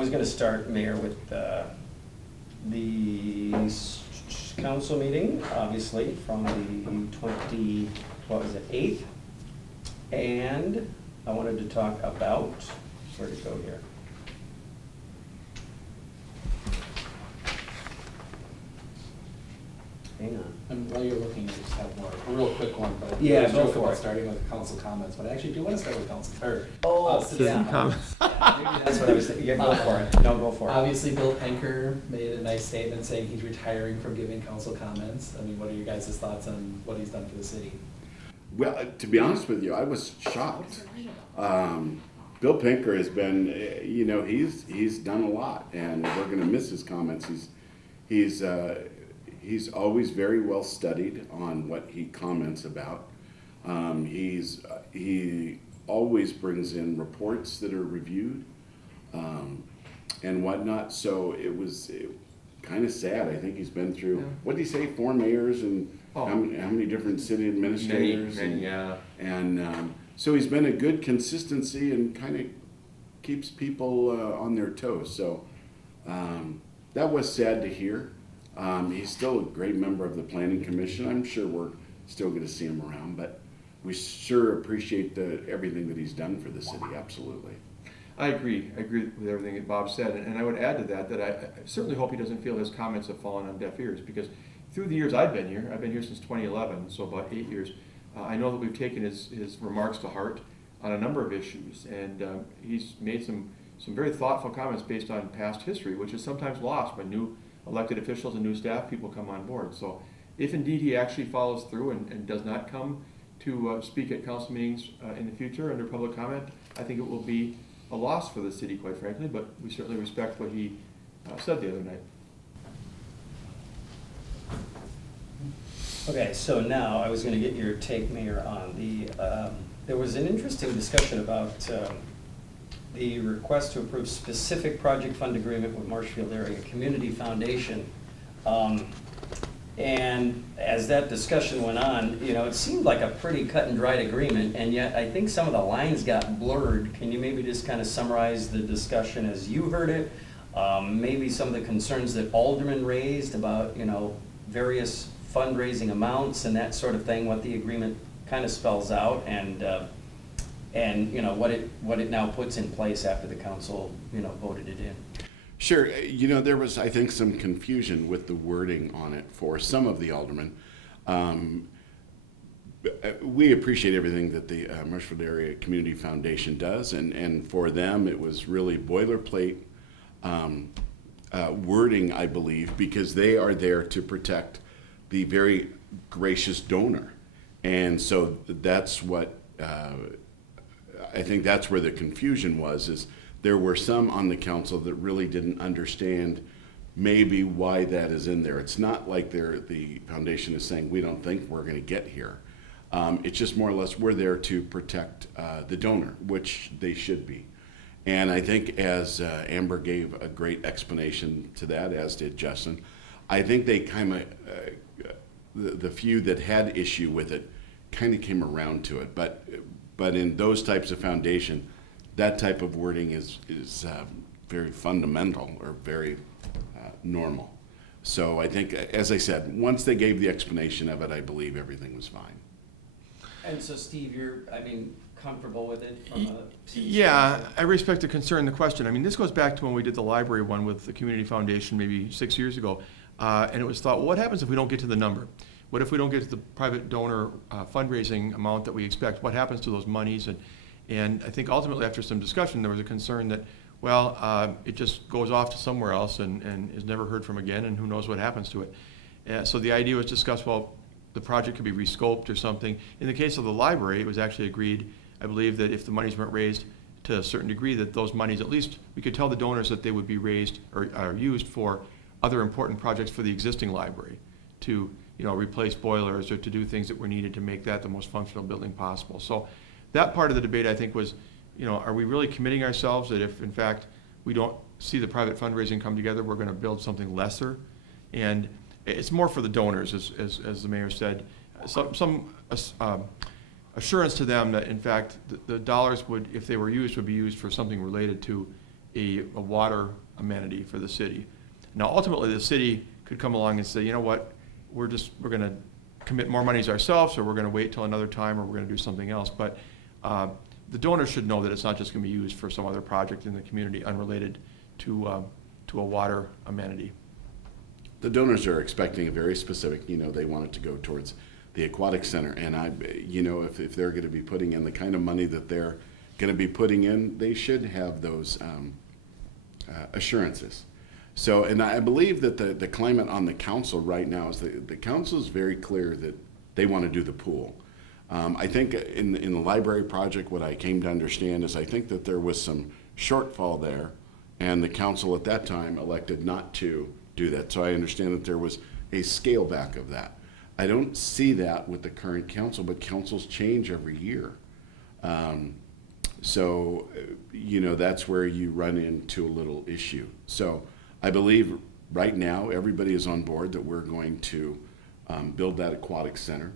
was going to start, Mayor, with the council meeting, obviously, from the 8th. And I wanted to talk about, where to go here? Hang on. And while you're looking, I just have more, a real quick one, but Yeah, I go joke for about it. starting with council comments, but I actually do want to start with Citizen comments. That's what I was thinking. Yeah, go for it. No, go for it. Obviously, Bill Penker made a nice statement saying he's retiring from giving council comments. I mean, what are your guys' thoughts on what he's done for the city? Well, to be honest with you, I was shocked. Bill Pinker has been, he's done a lot, and we're going to miss his comments. He's always very well studied on what he comments about. He always brings in reports that are reviewed and whatnot. So it was kind of sad. I think he's been through, what did he say, 4 mayors and how many different city administrators? Many, yeah. And so he's been a good consistency and kind of keeps people on their toes. So that was sad to hear. He's still a great member of the Planning Commission. I'm sure we're still going to see him around, but we sure appreciate everything that he's done for the city, absolutely. I agree with everything that Bob said, and I would add to that I certainly hope he doesn't feel his comments have fallen on deaf ears, because through the years I've been here since 2011, so about 8 years, I know that we've taken his remarks to heart on a number of issues, and he's made some very thoughtful comments based on past history, which is sometimes lost when new elected officials and new staff people come on board. So if indeed he actually follows through and does not come to speak at council meetings in the future under public comment, I think it will be a loss for the city, quite frankly, but we certainly respect what he said the other night. Okay, so now I was going to get your take, Mayor, on there was an interesting discussion about the request to approve specific project fund agreement with Marshfield Area Community Foundation. And as that discussion went on, it seemed like a pretty cut and dried agreement, and yet I think some of the lines got blurred. Can you maybe just kind of summarize the discussion as you heard it? Maybe some of the concerns that aldermen raised about, various fundraising amounts and that sort of thing, what the agreement kind of spells out, and what it now puts in place after the council, voted it in. Sure. There was, I think, some confusion with the wording on it for some of the aldermen. We appreciate everything that the Marshfield Area Community Foundation does, and for them it was really boilerplate wording, I believe, because they are there to protect the very gracious donor. And so that's what, I think that's where the confusion was, is there were some on the council that really didn't understand maybe why that is in there. It's not like the foundation is saying, we don't think we're gonna get here. It's just more or less, we're there to protect the donor, which they should be. And I think as Amber gave a great explanation to that, as did Justin, I think they kind of, the few that had issue with it kind of came around to it. But in those types of foundation, that type of wording is very fundamental or very normal. So I think, as I said, once they gave the explanation of it, I believe everything was fine. And so, Steve, you're, comfortable with it from a... Yeah, I respect the concern, the question. This goes back to when we did the library one with the Community Foundation maybe 6 years ago. And it was thought, well, what happens if we don't get to the number? What if we don't get to the private donor fundraising amount that we expect? What happens to those monies? And I think ultimately after some discussion, there was a concern that, well, it just goes off to somewhere else and is never heard from again, and who knows what happens to it. So the idea was discussed, well, the project could be rescoped or something. In the case of the library, it was actually agreed, I believe, that if the monies weren't raised to a certain degree, that those monies, at least we could tell the donors that they would be raised or are used for other important projects for the existing library, to replace boilers or to do things that were needed to make that the most functional building possible. So that part of the debate, I think, was, are we really committing ourselves that if in fact we don't see the private fundraising come together, we're going to build something lesser? And it's more for the donors, as the mayor said, some assurance to them that in fact the dollars would, if they were used, would be used for something related to a water amenity for the city. Now, ultimately, the city could come along and say, you know what, we're going to commit more monies ourselves, or we're going to wait till another time, or we're going to do something else. But the donors should know that it's not just going to be used for some other project in the community unrelated to a water amenity. The donors are expecting a very specific, they want it to go towards the aquatic center. And if they're going to be putting in the kind of money that they're going to be putting in, they should have those assurances. So, and I believe that the climate on the council right now is the council is very clear that they want to do the pool. I think in the library project, what I came to understand is I think that there was some shortfall there, and the council at that time elected not to do that. So I understand that there was a scale back of that. I don't see that with the current council, but councils change every year. So that's where you run into a little issue. So I believe right now everybody is on board that we're going to build that aquatic center.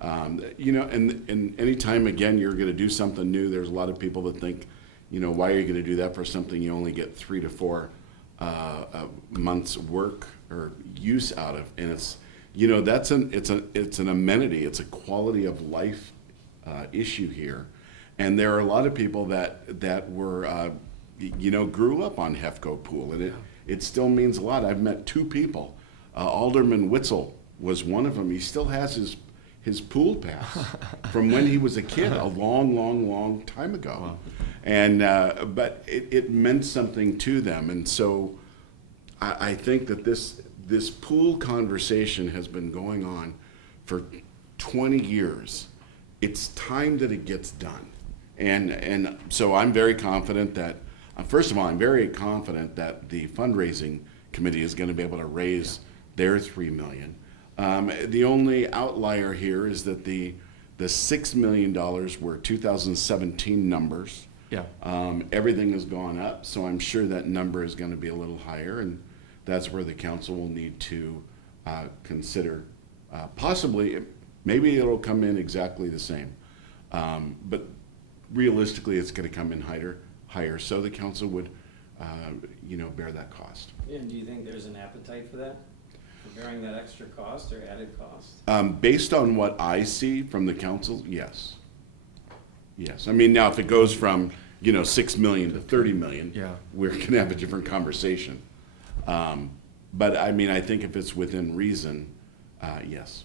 And anytime, again, you're going to do something new, there's a lot of people that think, why are you going to do that for something you only get 3 to 4 months work or use out of? And it's, it's an amenity, it's a quality of life issue here. And there are a lot of people that were, grew up on Hefco Pool, and it still means a lot. I've met 2 people. Alderman Witzel was one of them. He still has his pool pass from when he was a kid, a long time ago. Wow. And but it meant something to them. And so I think that this pool conversation has been going on for 20 years. It's time that it gets done. And so I'm very confident that, first of all, I'm very confident that the fundraising committee is going to be able to raise their $3 million. The only outlier here is that the $6 million were 2017 numbers. Yeah. Everything has gone up, so I'm sure that number is going to be a little higher, and that's where the council will need to consider possibly, maybe it'll come in exactly the same. But realistically, it's going to come in higher, so the council would, bear that cost. And do you think there's an appetite for that? For bearing that extra cost or added cost? Based on what I see from the council, yes. Yes. I mean, now if it goes from, 6 million to 30 million, Yeah. we're going to have a different conversation. But I mean, I think if it's within reason, yes.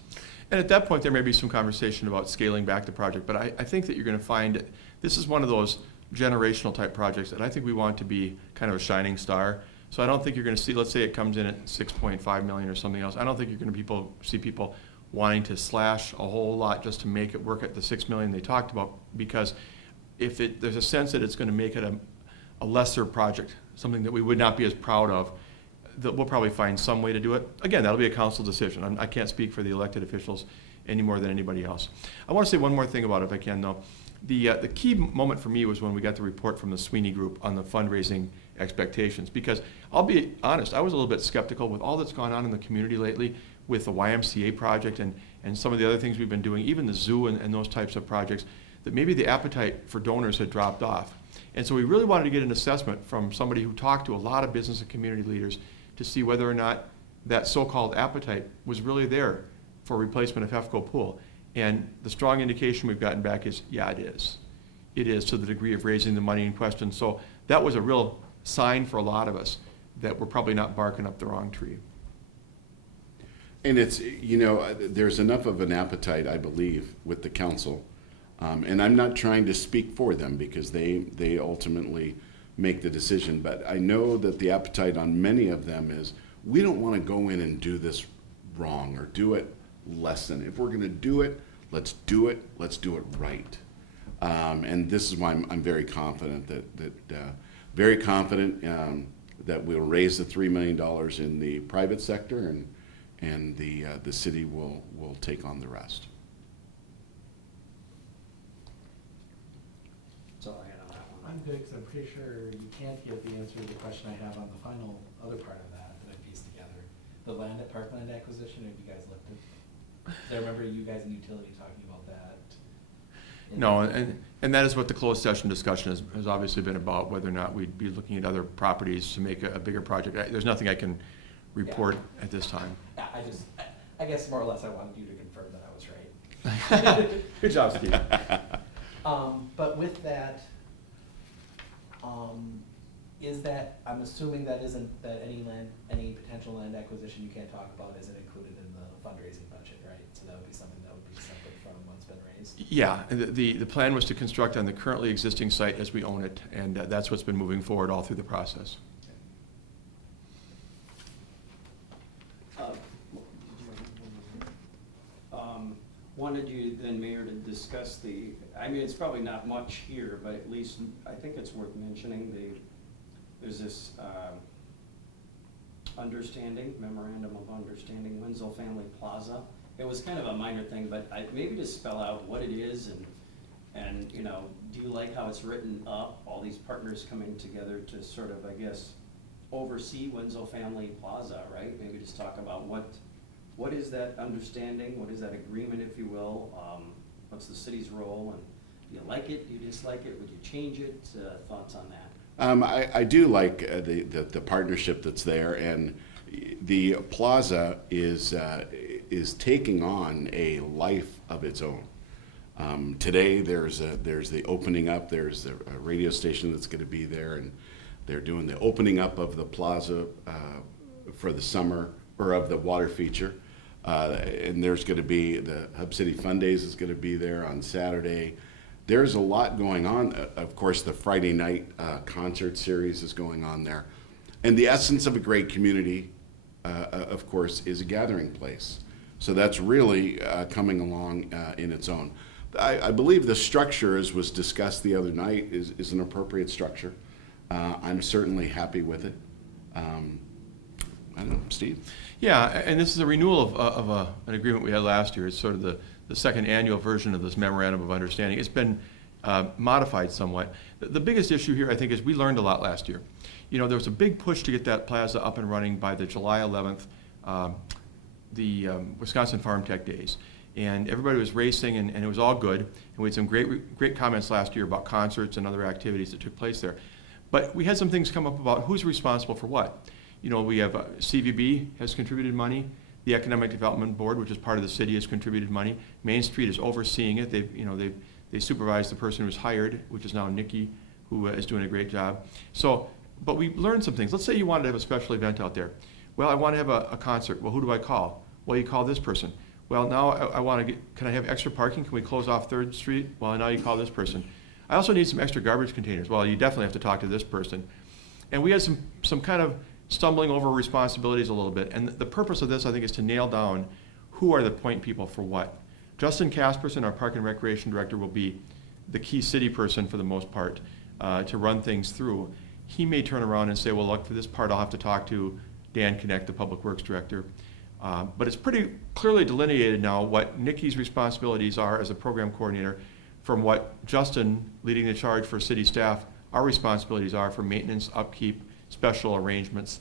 And at that point, there may be some conversation about scaling back the project, but I think that you're going to find this is one of those generational type projects that I think we want to be kind of a shining star. So I don't think you're going to see, let's say it comes in at 6.5 million or something else. I don't think you're going to see people wanting to slash a whole lot just to make it work at the 6 million they talked about, because if there's a sense that it's going to make it a lesser project, something that we would not be as proud of, that we'll probably find some way to do it. Again, that'll be a council decision. I can't speak for the elected officials any more than anybody else. I want to say one more thing about it, if I can, though. The key moment for me was when we got the report from the Sweeney Group on the fundraising expectations, because I'll be honest, I was a little bit skeptical with all that's gone on in the community lately with the YMCA project and some of the other things we've been doing, even the zoo and those types of projects, that maybe the appetite for donors had dropped off. And so we really wanted to get an assessment from somebody who talked to a lot of business and community leaders to see whether or not that so-called appetite was really there for replacement of Hefco Pool. And the strong indication we've gotten back is, yeah, it is. It is, to the degree of raising the money in question. So that was a real sign for a lot of us that we're probably not barking up the wrong tree. And it's, there's enough of an appetite, I believe, with the council. And I'm not trying to speak for them because they ultimately make the decision. But I know that the appetite on many of them is, we don't want to go in and do this wrong or do it less than. If we're going to do it, let's do it right. And this is why I'm very confident that we'll raise the $3 million in the private sector, and the city will take on the rest. That's all I had on that one. I'm good, because I'm pretty sure you can't get the answer to the question I have on the final other part of that I pieced together. The land at Parkland acquisition, have you guys looked at? I remember you guys in utility talking about that. No, and that is what the closed session discussion has obviously been about, whether or not we'd be looking at other properties to make a bigger project. There's nothing I can report at this time. Yeah, I guess more or less I wanted you to confirm that I was right. Good job, Steve. But with that, is that, I'm assuming that isn't, that any potential land acquisition you can't talk about isn't included in the fundraising budget, right? So that would be something that would be separate from what's been raised? Yeah, and the plan was to construct on the currently existing site as we own it, and that's what's been moving forward all through the process. Wanted you then, Mayor, to discuss I mean, it's probably not much here, but at least I think it's worth mentioning, there's this memorandum of understanding, Winslow Family Plaza. It was kind of a minor thing, but maybe to spell out what it is and you know, do you like how it's written up, all these partners coming together to sort of, I guess, oversee Winslow Family Plaza, right? Maybe just talk about what is that understanding, what is that agreement, if you will? What's the city's role, and do you like it, do you dislike it, would you change it? Thoughts on that? I do like the partnership that's there, and the plaza is taking on a life of its own. Today there's the opening up. There's a radio station that's going to be there, and they're doing the opening up of the plaza for the summer, or of the water feature. And there's going to be the Hub City Fun Days is going to be there on Saturday. There's a lot going on. Of course, the Friday night concert series is going on there. And the essence of a great community, of course, is a gathering place. So that's really coming along in its own. I believe the structure, as was discussed the other night, is an appropriate structure. I'm certainly happy with it. I don't know, Steve? Yeah, and this is a renewal of an agreement we had last year. It's sort of the second annual version of this memorandum of understanding. It's been modified somewhat. The biggest issue here, I think, is we learned a lot last year. You know, there was a big push to get that plaza up and running by the July 11th, the Wisconsin Farm Tech Days. And everybody was racing, and it was all good. And we had some great comments last year about concerts and other activities that took place there. But we had some things come up about who's responsible for what. You know, we have CVB has contributed money. The Economic Development Board, which is part of the city, has contributed money. Main Street is overseeing it. They supervise the person who's hired, which is now Nikki, who is doing a great job. So, but we learned some things. Let's say you wanted to have a special event out there. Well, I want to have a concert. Well, who do I call? Well, you call this person. Well, now I want to can I have extra parking? Can we close off 3rd Street? Well, now you call this person. I also need some extra garbage containers. Well, you definitely have to talk to this person. And we had some kind of stumbling over responsibilities a little bit. And the purpose of this, I think, is to nail down who are the point people for what. Justin Casperson, our Park and Recreation Director, will be the key city person for the most part to run things through. He may turn around and say, well, look, for this part, I'll have to talk to Dan Connect, the Public Works Director. But it's pretty clearly delineated now what Nikki's responsibilities are as a program coordinator from what Justin, leading the charge for city staff, our responsibilities are for maintenance, upkeep, special arrangements,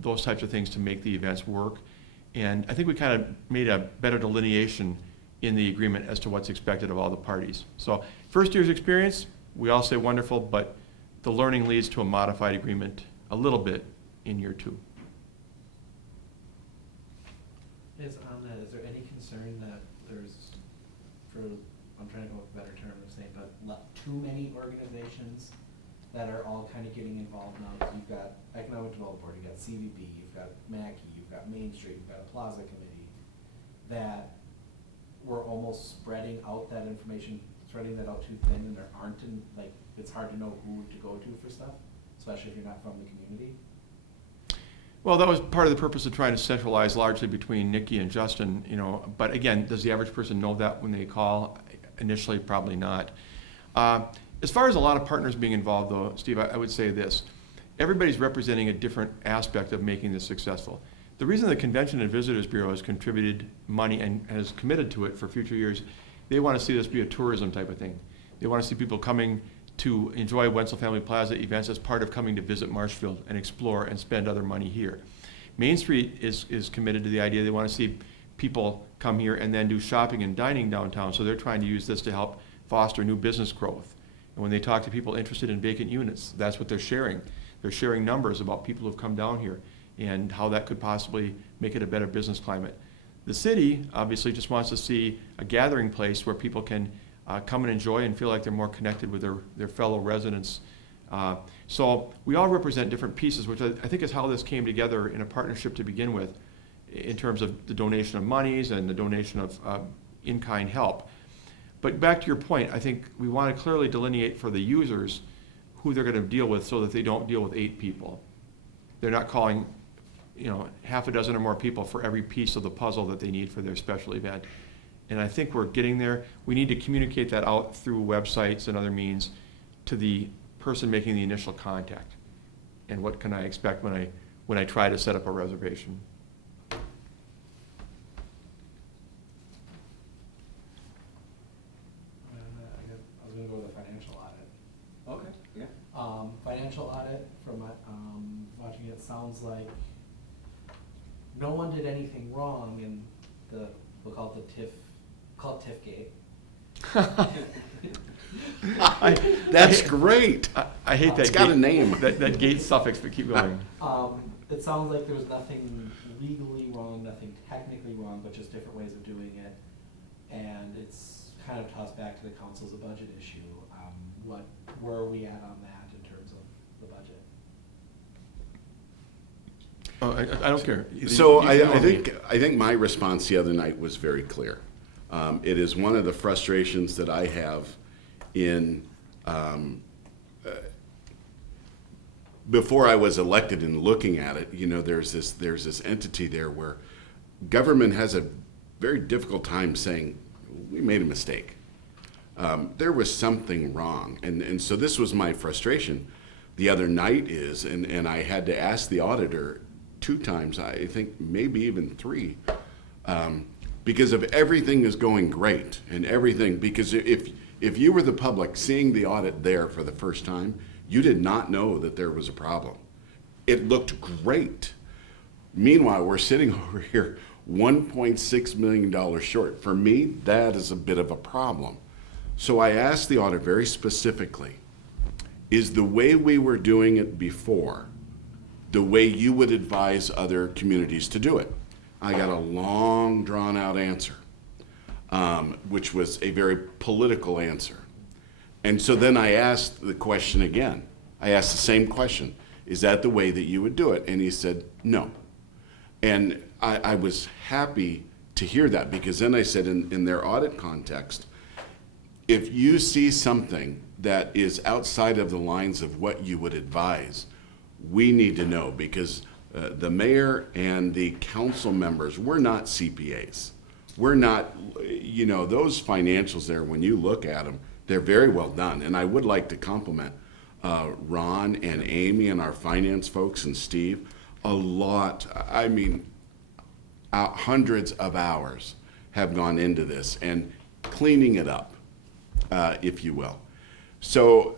those types of things to make the events work. And I think we kind of made a better delineation in the agreement as to what's expected of all the parties. So first year's experience, we all say wonderful, but the learning leads to a modified agreement a little bit in year 2. Is there any concern that there's, I'm trying to come up with a better term of saying, but too many organizations that are all kind of getting involved now? Because you've got Economic Development Board, you've got CVB, you've got Mackey, you've got Main Street, you've got a Plaza Committee, that we're almost spreading out that information, spreading that out too thin, and there aren't, it's hard to know who to go to for stuff, especially if you're not from the community. Well, that was part of the purpose of trying to centralize largely between Nikki and Justin, you know. But again, does the average person know that when they call? Initially, probably not. As far as a lot of partners being involved, though, Steve, I would say this. Everybody's representing a different aspect of making this successful. The reason the Convention and Visitors Bureau has contributed money and has committed to it for future years, they want to see this be a tourism type of thing. They want to see people coming to enjoy Winslow Family Plaza events as part of coming to visit Marshfield and explore and spend other money here. Main Street is committed to the idea they want to see people come here and then do shopping and dining downtown, so they're trying to use this to help foster new business growth. And when they talk to people interested in vacant units, that's what they're sharing. They're sharing numbers about people who've come down here and how that could possibly make it a better business climate. The city obviously just wants to see a gathering place where people can come and enjoy and feel like they're more connected with their fellow residents. So we all represent different pieces, which I think is how this came together in a partnership to begin with, in terms of the donation of monies and the donation of in-kind help. But back to your point, I think we want to clearly delineate for the users who they're going to deal with so that they don't deal with 8 people. They're not calling, half a dozen or more people for every piece of the puzzle that they need for their special event. And I think we're getting there. We need to communicate that out through websites and other means to the person making the initial contact. And what can I expect when I try to set up a reservation? I was gonna go with a financial audit. Okay, yeah. Financial audit, from watching it, sounds like no one did anything wrong in we'll call it TIF gate. That's great. I hate that. It's got a gate- name. That gate suffix, but keep going. It sounds like there's nothing legally wrong, nothing technically wrong, but just different ways of doing it. And it's kind of tossed back to the council as a budget issue. Where are we at on that in terms of the budget? Oh, I don't care. So You tell I me. think my response the other night was very clear. It is one of the frustrations that I have in, before I was elected and looking at it, there's this entity there where government has a very difficult time saying, we made a mistake. There was something wrong. And so this was my frustration the other night and I had to ask the auditor 2 times, I think maybe even 3, because of everything is going great and everything, because if you were the public seeing the audit there for the first time, you did not know that there was a problem. It looked great. Meanwhile, we're sitting over here $1.6 million short. For me, that is a bit of a problem. So I asked the auditor very specifically, is the way we were doing it before the way you would advise other communities to do it? I got a long, drawn-out answer, which was a very political answer. And so then I asked the question again. I asked the same question. Is that the way that you would do it? And he said, no. And I was happy to hear that, because then I said in their audit context, if you see something that is outside of the lines of what you would advise, we need to know, because the mayor and the council members, we're not CPAs. We're not, those financials there, when you look at them, they're very well done. And I would like to compliment Ron and Amy and our finance folks and Steve a lot. I mean, hundreds of hours have gone into this and cleaning it up, if you will. So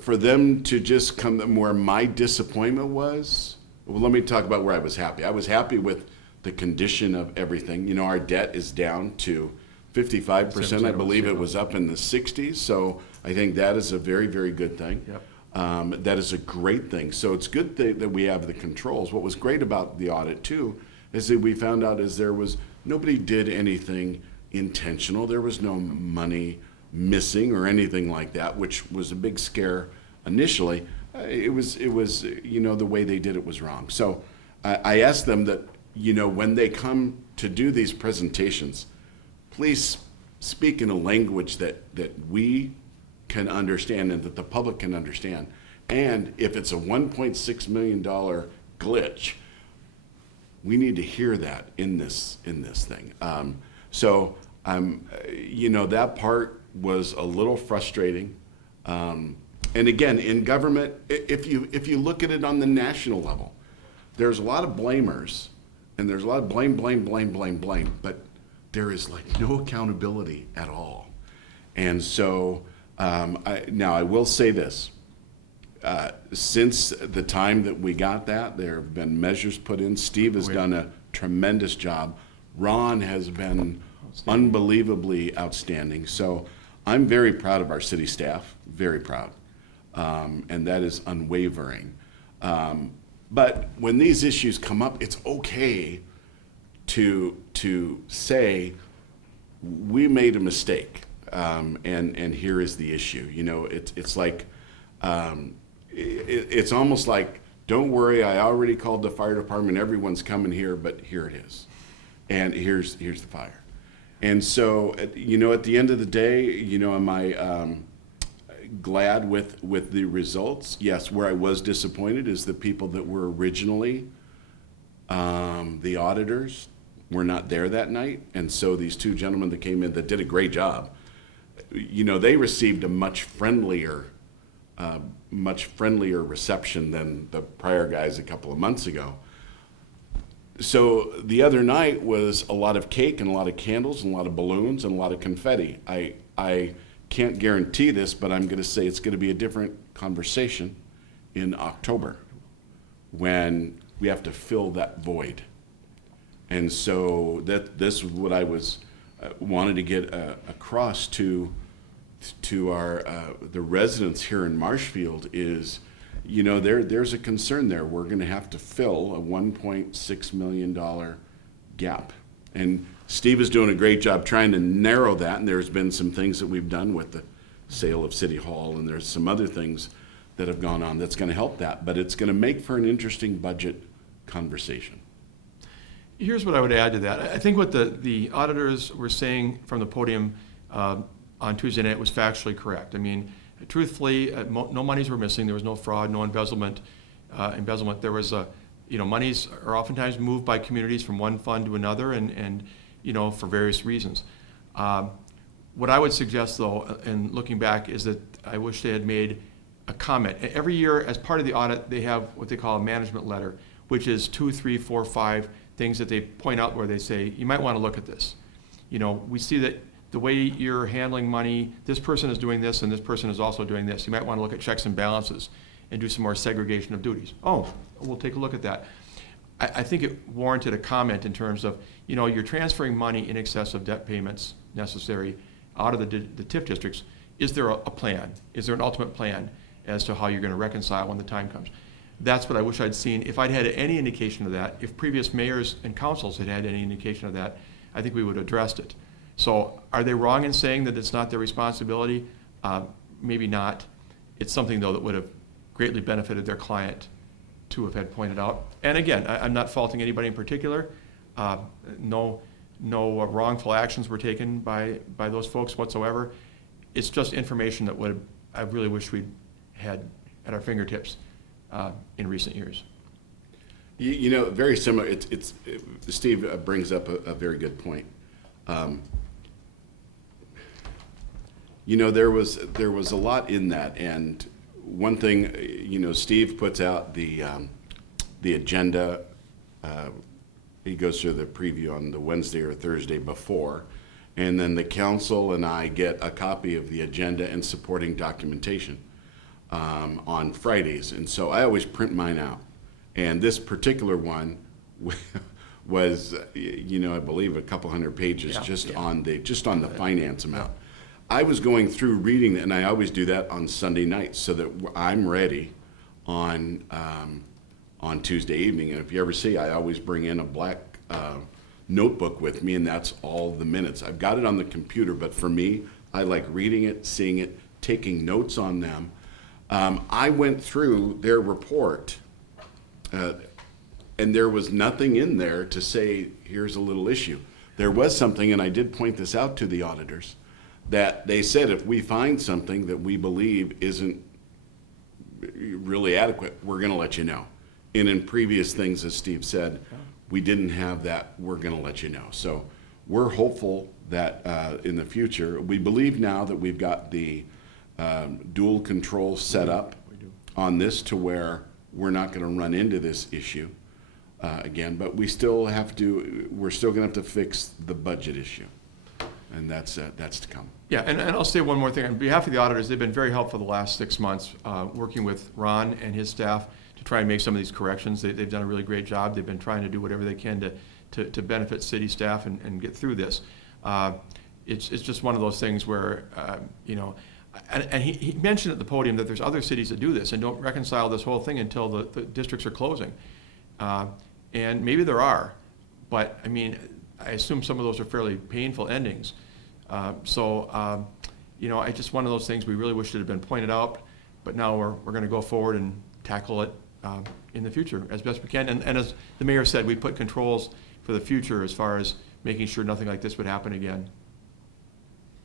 for them to just come where my disappointment was, well, let me talk about where I was happy. I was happy with the condition of everything. Our debt is down to 55%. I believe it was up in the 60s. So I think that is a very, very good thing. Yep. That is a great thing. So it's good that we have the controls. What was great about the audit too is that we found out nobody did anything intentional. There was no money missing or anything like that, which was a big scare initially. It was the way they did it was wrong. So I asked them that, when they come to do these presentations, please speak in a language that we can understand and that the public can understand. And if it's a $1.6 million glitch, we need to hear that in this thing. That part was a little frustrating. And again, in government, if you look at it on the national level, there's a lot of blamers, and there's a lot of blame, but there is no accountability at all. And so, I will say this. Since the time that we got that, there have been measures put in. Steve has done a tremendous job Ron has been unbelievably outstanding. So I'm very proud of our city staff, very proud. And that is unwavering. But when these issues come up, it's okay to say, we made a mistake, and here is the issue. You know, it's like, it's almost like, don't worry, I already called the fire department, everyone's coming here, but here it is. And here's the fire. And so, you know, at the end of the day, you know, am I glad with the results? Yes. Where I was disappointed is the people that were originally the auditors were not there that night. And so these two gentlemen that came in that did a great job, you know, they received a much friendlier reception than the prior guys a couple of months ago. So the other night was a lot of cake and a lot of candles and a lot of balloons and a lot of confetti. I can't guarantee this, but I'm going to say it's going to be a different conversation in October when we have to fill that void. And so this is what I wanted to get across to our the residents here in Marshfield is, you know, there's a concern there. We're going to have to fill a $1.6 million gap. And Steve is doing a great job trying to narrow that, and there's been some things that we've done with the sale of City Hall, and there's some other things that have gone on that's going to help that, but it's going to make for an interesting budget conversation. Here's what I would add to that. I think what the auditors were saying from the podium on Tuesday night was factually correct. I mean, truthfully, no monies were missing. There was no fraud, no embezzlement. There was monies are oftentimes moved by communities from one fund to another, and you know, for various reasons. What I would suggest, though, and looking back, is that I wish they had made a comment. Every year, as part of the audit, they have what they call a management letter, which is 2, 3, 4, 5 things that they point out where they say, you might want to look at this. You know, we see that the way you're handling money, this person is doing this and this person is also doing this. You might want to look at checks and balances and do some more segregation of duties. Oh, we'll take a look at that. I think it warranted a comment in terms of, you know, you're transferring money in excess of debt payments necessary out of the TIF districts. Is there a plan? Is there an ultimate plan as to how you're going to reconcile when the time comes? That's what I wish I'd seen. If I'd had any indication of that, if previous mayors and councils had had any indication of that, I think we would have addressed it. So are they wrong in saying that it's not their responsibility? Maybe not. It's something, though, that would have greatly benefited their client to have had pointed out. And again, I'm not faulting anybody in particular. No wrongful actions were taken by those folks whatsoever. It's just information that I really wish we'd had at our fingertips in recent years. You know, very similar. Steve brings up a very good point. You know, there was a lot in that, and one thing, you know, Steve puts out the agenda. He goes through the preview on the Wednesday or Thursday before, and then the council and I get a copy of the agenda and supporting documentation on Fridays, and so I always print mine out. And this particular one was, you know, I believe a couple hundred pages on the finance amount. I was going through reading it, and I always do that on Sunday nights so that I'm ready on Tuesday evening. And if you ever see, I always bring in a black notebook with me, and that's all the minutes. I've got it on the computer, but for me, I like reading it, seeing it, taking notes on them. I went through their report, and there was nothing in there to say, here's a little issue. There was something, and I did point this out to the auditors, that they said if we find something that we believe isn't really adequate, we're going to let you know. And in previous things, as Steve said, we didn't have that, we're going to let you know. So we're hopeful that in the future, we believe now that we've got the dual control set up on this to where we're not going to run into this issue again, but we're still going to have to fix the budget issue. And that's to come. Yeah, and I'll say one more thing. On behalf of the auditors, they've been very helpful the last 6 months, working with Ron and his staff to try and make some of these corrections. They've done a really great job. They've been trying to do whatever they can to benefit city staff and get through this. It's just one of those things where, you know, and he mentioned at the podium that there's other cities that do this and don't reconcile this whole thing until the districts are closing. And maybe there are, but I mean, I assume some of those are fairly painful endings. You know, it's just one of those things we really wish it had been pointed out, but now we're going to go forward and tackle it in the future as best we can. And as the mayor said, we put controls for the future as far as making sure nothing like this would happen again.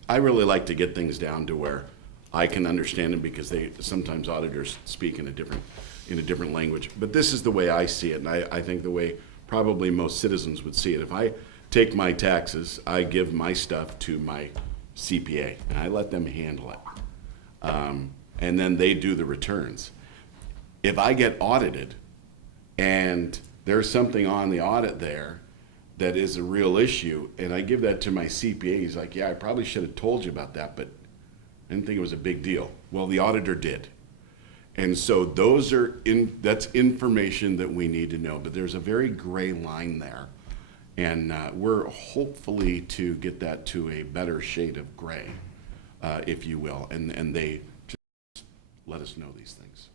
I really like to get things down to where I can understand them, because sometimes auditors speak in a different language. But this is the way I see it, and I think the way probably most citizens would see it. If I take my taxes, I give my stuff to my CPA, and I let them handle it. And then they do the returns. If I get audited and there's something on the audit there that is a real issue, and I give that to my CPA, he's like, yeah, I probably should have told you about that, but I didn't think it was a big deal. Well, the auditor did. And so that's information that we need to know, but there's a very gray line there. And we're hopefully to get that to a better shade of gray, if you will, and they just let us know these things.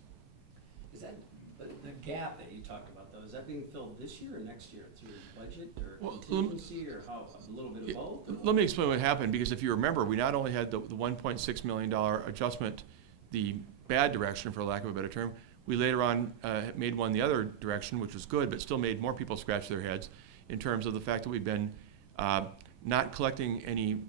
Is that, the gap that you talked about though, is that being filled this year or next year through budget or contingency or how, a little bit of both? Let me explain what happened, because if you remember, we not only had the $1.6 million adjustment, the bad direction, for lack of a better term, we later on made one the other direction, which was good, but still made more people scratch their heads in terms of the fact that we've been not collecting any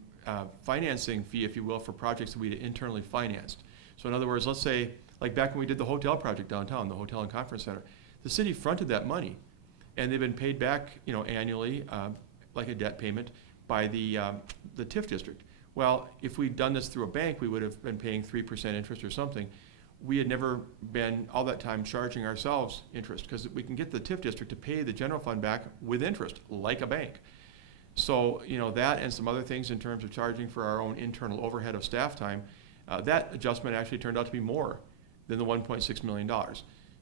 financing fee, if you will, for projects that we had internally financed. So in other words, let's say, like back when we did the hotel project downtown, the hotel and conference center, the city fronted that money, and they've been paid back, you know, annually, like a debt payment, by the TIF district. Well, if we'd done this through a bank, we would have been paying 3% interest or something. We had never been, all that time, charging ourselves interest, because we can get the TIF district to pay the general fund back with interest, like a bank. So, you know, that and some other things in terms of charging for our own internal overhead of staff time, that adjustment actually turned out to be more than the $1.6 million.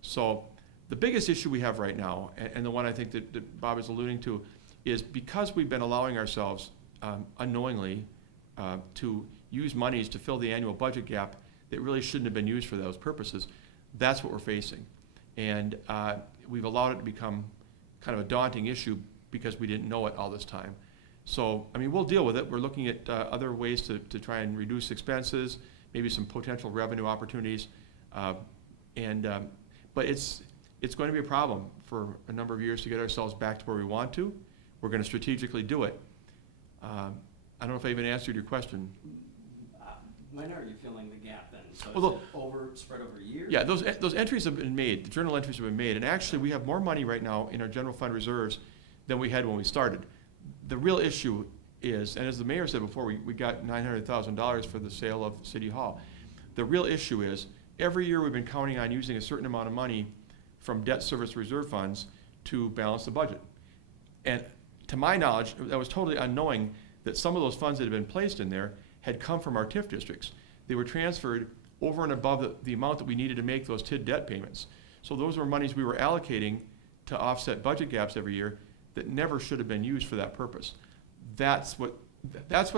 So the biggest issue we have right now, and the one I think that Bob is alluding to, is because we've been allowing ourselves unknowingly to use monies to fill the annual budget gap that really shouldn't have been used for those purposes. That's what we're facing. And we've allowed it to become kind of a daunting issue because we didn't know it all this time. So, I mean, we'll deal with it. We're looking at other ways to try and reduce expenses, maybe some potential revenue opportunities. But it's going to be a problem for a number of years to get ourselves back to where we want to. We're going to strategically do it. I don't know if I even answered your question. When are you filling the gap then? So Well, is it spread over years? Yeah, those entries have been made, the journal entries have been made, and actually we have more money right now in our general fund reserves than we had when we started. The real issue is, and as the mayor said before, we got $900,000 for the sale of City Hall. The real issue is, every year we've been counting on using a certain amount of money from debt service reserve funds to balance the budget. And to my knowledge, I was totally unknowing that some of those funds that had been placed in there had come from our TIF districts. They were transferred over and above the amount that we needed to make those TID debt payments. So those were monies we were allocating to offset budget gaps every year that never should have been used for that purpose. That's what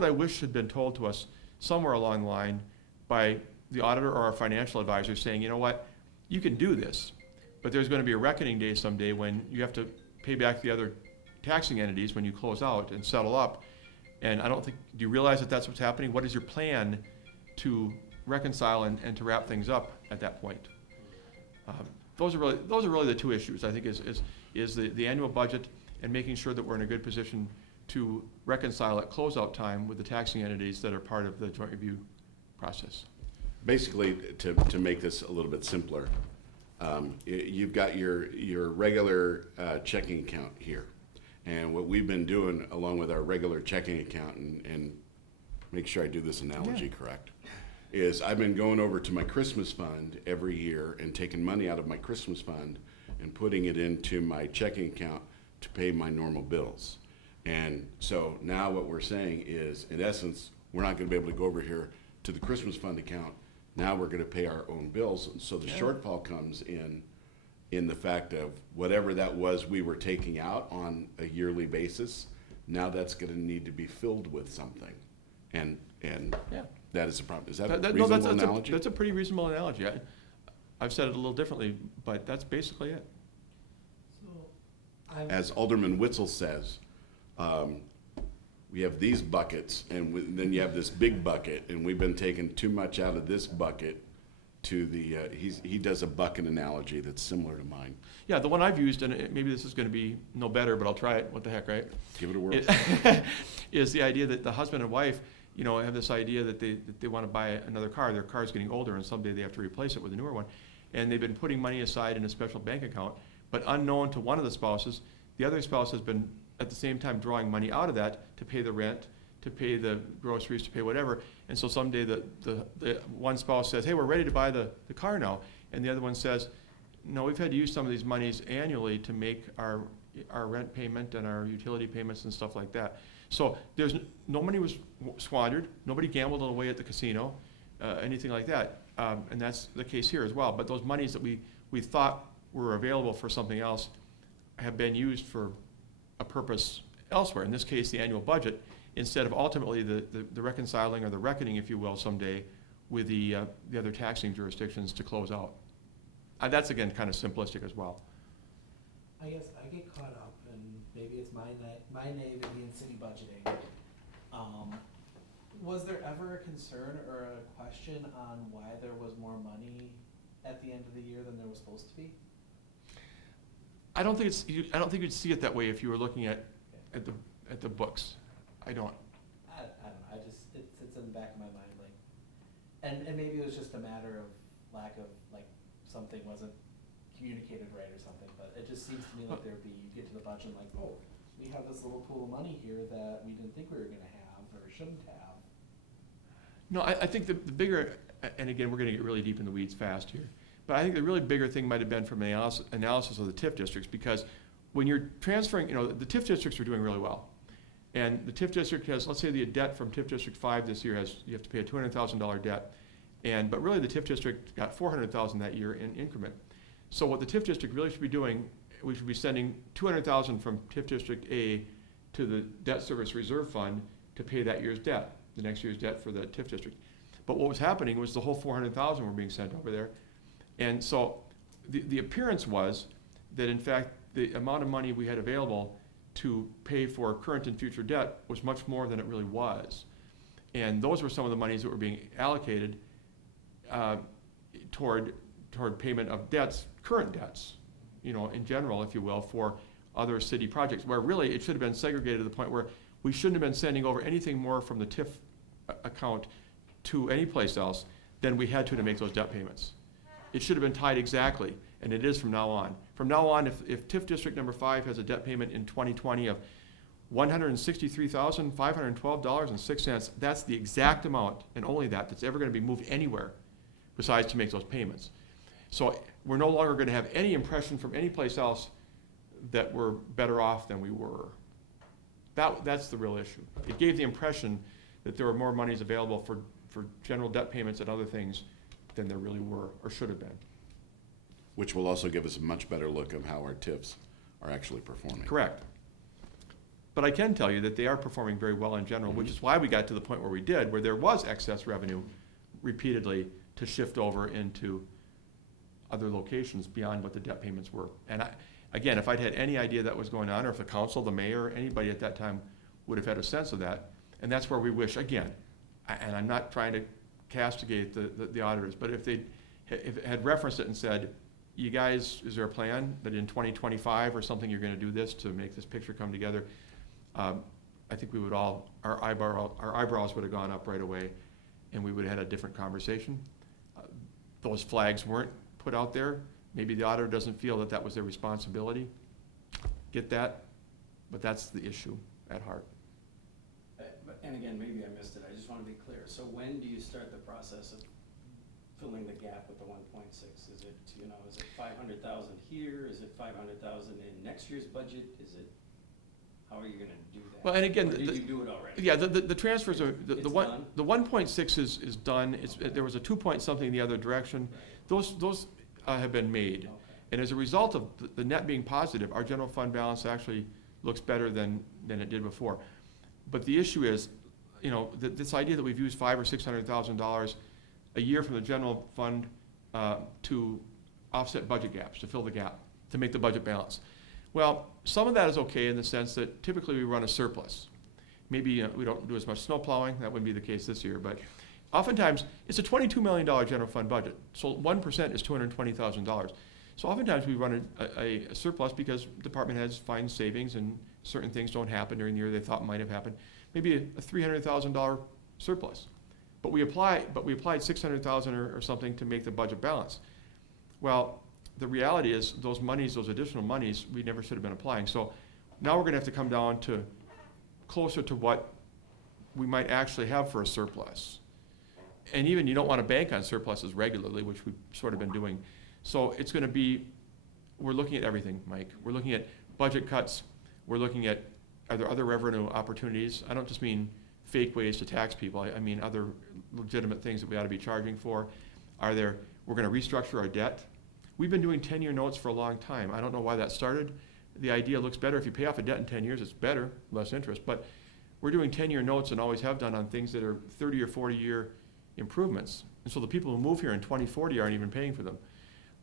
I wish had been told to us somewhere along the line by the auditor or our financial advisor, saying, you know what, you can do this, but there's going to be a reckoning day someday when you have to pay back the other taxing entities when you close out and settle up. And I don't think, do you realize that that's what's happening? What is your plan to reconcile and to wrap things up at that point? Those are really the two issues, I think, is the annual budget and making sure that we're in a good position to reconcile at closeout time with the taxing entities that are part of the joint review process. Basically, to make this a little bit simpler, you've got your regular checking account here. And what we've been doing along with our regular checking account, and make sure I do this analogy correct, is I've been going over to my Christmas fund every year and taking money out of my Christmas fund and putting it into my checking account to pay my normal bills. And so now what we're saying is, in essence, we're not going to be able to go over here to the Christmas fund account. Now we're going to pay our own bills. So the shortfall comes in in the fact of whatever that was we were taking out on a yearly basis, now that's gonna need to be filled with something. And Yeah. that is a problem. Is that a No, reasonable that's analogy? that's a pretty reasonable analogy. I've said it a little differently, but that's basically it. So, I'm. As Alderman Witzel says, we have these buckets, and then you have this big bucket, and we've been taking too much out of this bucket to the, he does a bucket analogy that's similar to mine. Yeah, the one I've used, and maybe this is gonna be no better, but I'll try it, what the heck, right? Give it a whirl. Is the idea that the husband and wife, have this idea that they wanna buy another car. Their car's getting older, and someday they have to replace it with a newer one. And they've been putting money aside in a special bank account, but unknown to one of the spouses, the other spouse has been at the same time drawing money out of that to pay the rent, to pay the groceries, to pay whatever. And so someday the one spouse says, hey, we're ready to buy the car now. And the other one says, no, we've had to use some of these monies annually to make our rent payment and our utility payments and stuff like that. So no money was squandered, nobody gambled it away at the casino, anything like that. And that's the case here as well. But those monies that we thought were available for something else have been used for a purpose elsewhere. In this case, the annual budget, instead of ultimately the reconciling or the reckoning, if you will, someday with the other taxing jurisdictions to close out. That's again kind of simplistic as well. I guess I get caught up, and maybe it's my naivety in city budgeting. Was there ever a concern or a question on why there was more money at the end of the year than there was supposed to be? I don't think you'd see it that way if you were looking at the books. I don't. I don't know, it sits in the back of my mind, like, and maybe it was just a matter of lack of, like, something wasn't communicated right or something, but it just seems to me like there'd be, you get to the budget and like, oh, we have this little pool of money here that we didn't think we were gonna have or shouldn't have. No, I think the bigger, and again, we're gonna get really deep in the weeds fast here, but I think the really bigger thing might have been from an analysis of the TIF districts, because when you're transferring, the TIF districts are doing really well. And the TIF district has, let's say the debt from TIF District 5 this year you have to pay a $200,000 debt. But really the TIF district got $400,000 that year in increment. So what the TIF district really should be doing, we should be sending $200,000 from TIF District A to the debt service reserve fund to pay that year's debt, the next year's debt for the TIF district. But what was happening was the whole $400,000 were being sent over there. And so the appearance was that in fact the amount of money we had available to pay for current and future debt was much more than it really was. And those were some of the monies that were being allocated toward payment of debts, current debts, in general, if you will, for other city projects, where really it should have been segregated to the point where we shouldn't have been sending over anything more from the TIF account to any place else than we had to make those debt payments. It should have been tied exactly, and it is from now on. From now on, if TIF District number 5 has a debt payment in 2020 of $163,512.06, that's the exact amount, and only that's ever going to be moved anywhere besides to make those payments. So we're no longer going to have any impression from any place else that we're better off than we were. That's the real issue. It gave the impression that there were more monies available for general debt payments and other things than there really were or should have been. Which will also give us a much better look of how our TIFs are actually performing. Correct. But I can tell you that they are performing very well in general, which is why we got to the point where we did, where there was excess revenue repeatedly to shift over into other locations beyond what the debt payments were. And again, if I'd had any idea that was going on, or if the council, the mayor, anybody at that time would have had a sense of that, and that's where we wish, again, and I'm not trying to castigate the auditors, but if they had referenced it and said, you guys, is there a plan that in 2025 or something you're going to do this to make this picture come together? I think we would all, our eyebrows would have gone up right away, and we would have had a different conversation. Those flags weren't put out there. Maybe the auditor doesn't feel that that was their responsibility. Get that? But that's the issue at heart. And again, maybe I missed it, I just want to be clear. So when do you start the process of filling the gap with the 1.6? Is it, is it 500,000 here? Is it 500,000 in next year's budget? Is it, how are you going to do that? Well, and again, or did you do it already? Yeah, the transfers are, the It's one, done? the 1.6 is done. There was a 2 point something the other direction. Right. Those have been made. Okay. And as a result of the net being positive, our general fund balance actually looks better than it did before. But the issue is, this idea that we've used $500,000 or $600,000 a year from the general fund to offset budget gaps, to fill the gap, to make the budget balance. Well, some of that is okay in the sense that typically we run a surplus. Maybe we don't do as much snow plowing, that wouldn't be the case this year, but oftentimes it's a $22 million general fund budget, so 1% is $220,000. So oftentimes we run a surplus because department heads find savings and certain things don't happen during the year they thought might have happened. Maybe a $300,000 surplus. But we applied $600,000 or something to make the budget balance. Well, the reality is those additional monies, we never should have been applying. So now we're going to have to come down to closer to what we might actually have for a surplus. And even you don't want to bank on surpluses regularly, which we've sort of been doing. So it's going to be, we're looking at everything, Mike. We're looking at budget cuts. We're looking at, are there other revenue opportunities? I don't just mean fake ways to tax people. I mean other legitimate things that we ought to be charging for. We're going to restructure our debt. We've been doing 10-year notes for a long time. I don't know why that started. The idea looks better. If you pay off a debt in 10 years, it's better, less interest. But we're doing 10-year notes and always have done on things that are 30 or 40-year improvements. And so the people who move here in 2040 aren't even paying for them.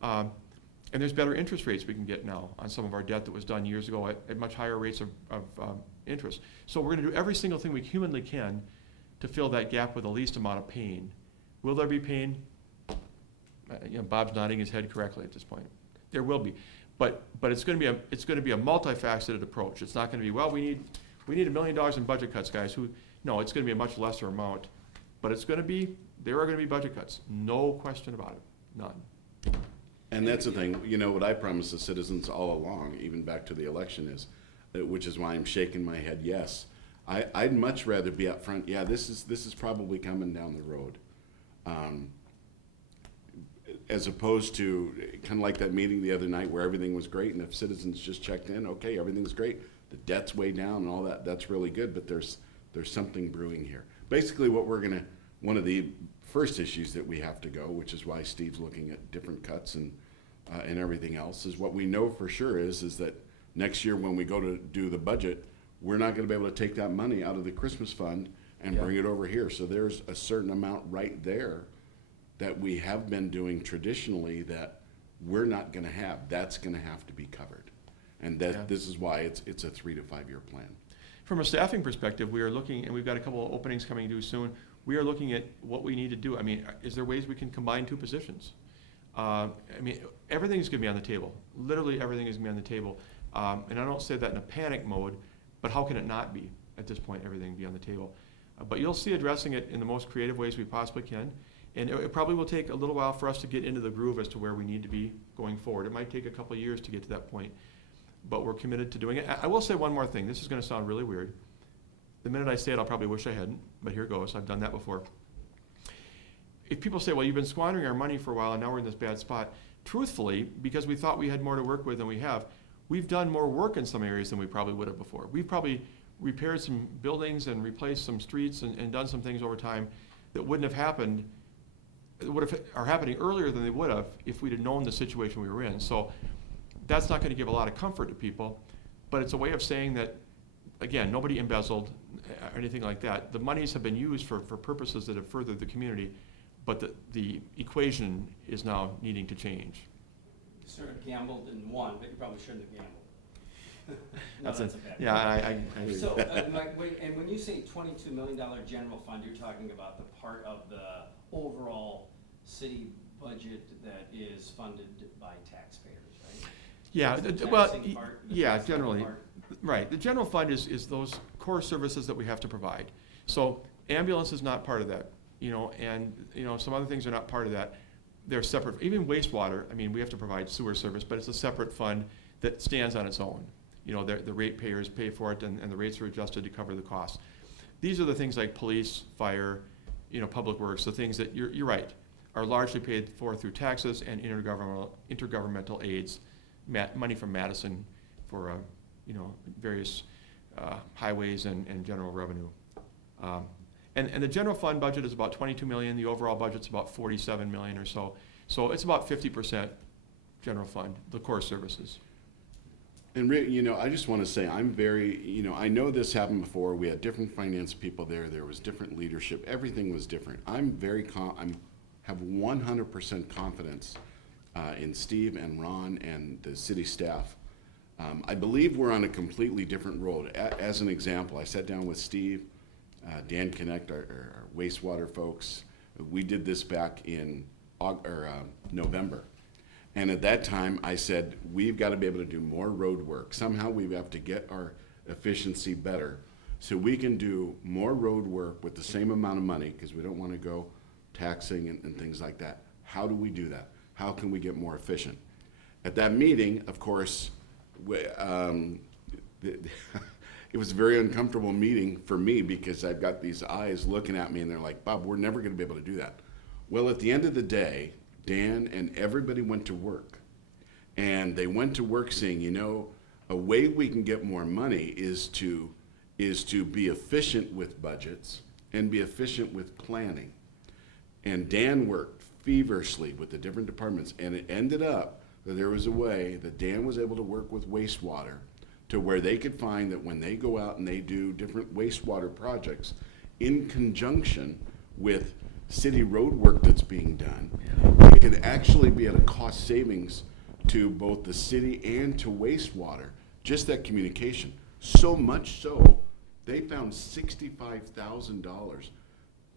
And there's better interest rates we can get now on some of our debt that was done years ago at much higher rates of interest. So we're going to do every single thing we humanly can to fill that gap with the least amount of pain. Will there be pain? Bob's nodding his head correctly at this point. There will be, but it's going to be a multifaceted approach. It's not going to be, well, we need $1 million in budget cuts, guys. No, it's going to be a much lesser amount, but there are going to be budget cuts. No question about it. None. And that's the thing, what I promised the citizens all along, even back to the election is, which is why I'm shaking my head, yes. I'd much rather be up front, yeah, this is probably coming down the road. As opposed to kind of like that meeting the other night where everything was great, and if citizens just checked in, okay, everything's great, the debt's way down and all that, that's really good, but there's something brewing here. Basically one of the first issues that we have to go, which is why Steve's looking at different cuts and everything else, is what we know for sure is that next year when we go to do the budget, we're not going to be able to take that money out of the Christmas fund and bring it over here. So there's a certain amount right there that we have been doing traditionally that we're not going to have. That's going to have to be covered. And this is why it's a 3 to 5 year plan. From a staffing perspective, we are looking, and we've got a couple of openings coming due soon. We are looking at what we need to do. I mean, is there ways we can combine two positions? Everything's going to be on the table. Literally everything is going to be on the table. And I don't say that in a panic mode, but how can it not be at this point, everything be on the table? But you'll see addressing it in the most creative ways we possibly can. And it probably will take a little while for us to get into the groove as to where we need to be going forward. It might take a couple of years to get to that point, but we're committed to doing it. I will say one more thing. This is going to sound really weird. The minute I say it, I'll probably wish I hadn't, but here goes. I've done that before. If people say, well, you've been squandering our money for a while and now we're in this bad spot, truthfully, because we thought we had more to work with than we have, we've done more work in some areas than we probably would have before. We've probably repaired some buildings and replaced some streets and done some things over time that wouldn't have happened, are happening earlier than they would have if we'd have known the situation we were in. So that's not going to give a lot of comfort to people, but it's a way of saying that, again, nobody embezzled or anything like that. The monies have been used for purposes that have furthered the community, but the equation is now needing to change. You sort of gambled and won, but you probably shouldn't have gambled. No, That's that's it. a bad Yeah, I So, Mike, wait, and when you say $22 million general fund, you're talking about the part of the overall city budget that is funded by taxpayers, right? Yeah, That's the well, taxing part, the yeah, taxing generally, part. right. The general fund is those core services that we have to provide. So ambulance is not part of that, and some other things are not part of that. They're separate. Even wastewater, we have to provide sewer service, but it's a separate fund that stands on its own. The ratepayers pay for it, and the rates are adjusted to cover the costs. These are the things like police, fire, public works, the things that you're right, are largely paid for through taxes and intergovernmental aids, money from Madison for various highways and general revenue. And the general fund budget is about $22 million. The overall budget's about $47 million or so. So it's about 50% general fund, the core services. And I just want to say, I'm very, I know this happened before. We had different finance people there. There was different leadership. Everything was different. Have 100% confidence in Steve and Ron and the city staff. I believe we're on a completely different road. As an example, I sat down with Steve, Dan Connect, our wastewater folks. We did this back in November. And at that time, I said, we've got to be able to do more road work. Somehow we have to get our efficiency better so we can do more road work with the same amount of money, because we don't want to go taxing and things like that. How do we do that? How can we get more efficient? At that meeting, of course, it was a very uncomfortable meeting for me, because I've got these eyes looking at me and they're like, Bob, we're never going to be able to do that. Well, at the end of the day, Dan and everybody went to work. And they went to work saying, a way we can get more money is to be efficient with budgets and be efficient with planning. And Dan worked feverishly with the different departments, and it ended up that there was a way that Dan was able to work with wastewater to where they could find that when they go out and they do different wastewater projects in conjunction with city road work that's being done, it can actually be at a cost savings to both the city and to wastewater, just that communication. So much so, they found $65,000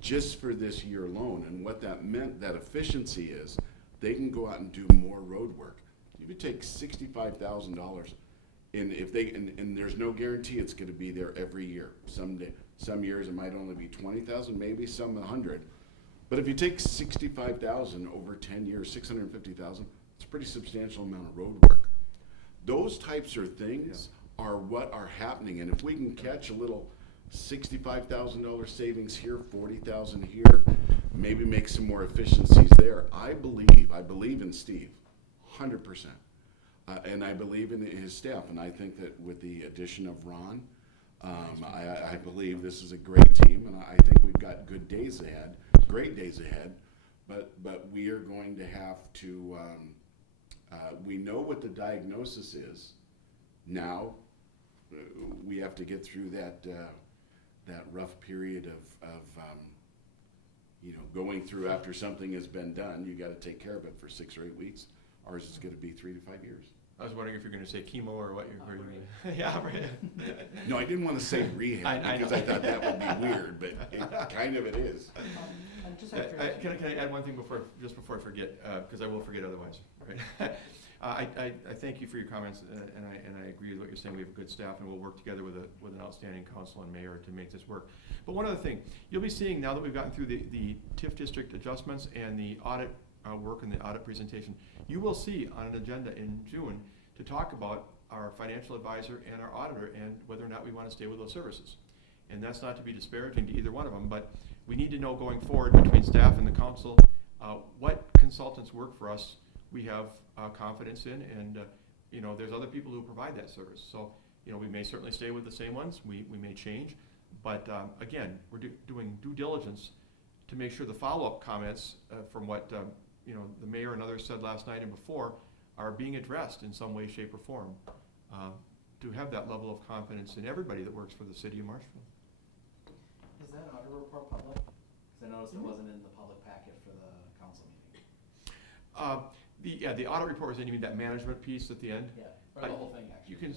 just for this year alone. And what that meant, that efficiency is, they can go out and do more road work. You could take $65,000, and there's no guarantee it's going to be there every year. Some years it might only be 20,000, maybe some 100. But if you take 65,000 over 10 years, 650,000, it's a pretty substantial amount of road work. Those types of things are what are happening, and if we can catch a little $65,000 savings here, 40,000 here, maybe make some more efficiencies there. I believe in Steve, 100%, and I believe in his staff. And I think that with the addition of Ron, I believe this is a great team, and I think we've got good days ahead, great days ahead. But we are going to have to. We know what the diagnosis is. Now we have to get through that rough period of going through after something has been done. You got to take care of it for 6 or 8 weeks. Ours is going to be 3 to 5 years. I was wondering if you're going to say chemo or what you're going to. Yeah, right. No, I didn't want to say rehab because I thought that would be weird, but it is. I'm just Can I add one thing before I forget, because I will forget otherwise, right? I thank you for your comments, and I agree with what you're saying. We have a good staff, and we'll work together with an outstanding council and mayor to make this work. But one other thing, you'll be seeing now that we've gotten through the TIF district adjustments and the audit work and the audit presentation, you will see on an agenda in June to talk about our financial advisor and our auditor and whether or not we want to stay with those services. And that's not to be disparaging to either one of them, but we need to know going forward between staff and the council what consultants work for us we have confidence in, and there's other people who provide that service. So we may certainly stay with the same ones, we may change, but again, we're doing due diligence to make sure the follow-up comments from what the mayor and others said last night and before are being addressed in some way, shape, or form, to have that level of confidence in everybody that works for the city of Marshfield. Is that audit report public? Because I noticed it wasn't in the public packet for the council meeting. The audit report was in, you mean that management piece at the end? Yeah, or the whole thing, actually. You can,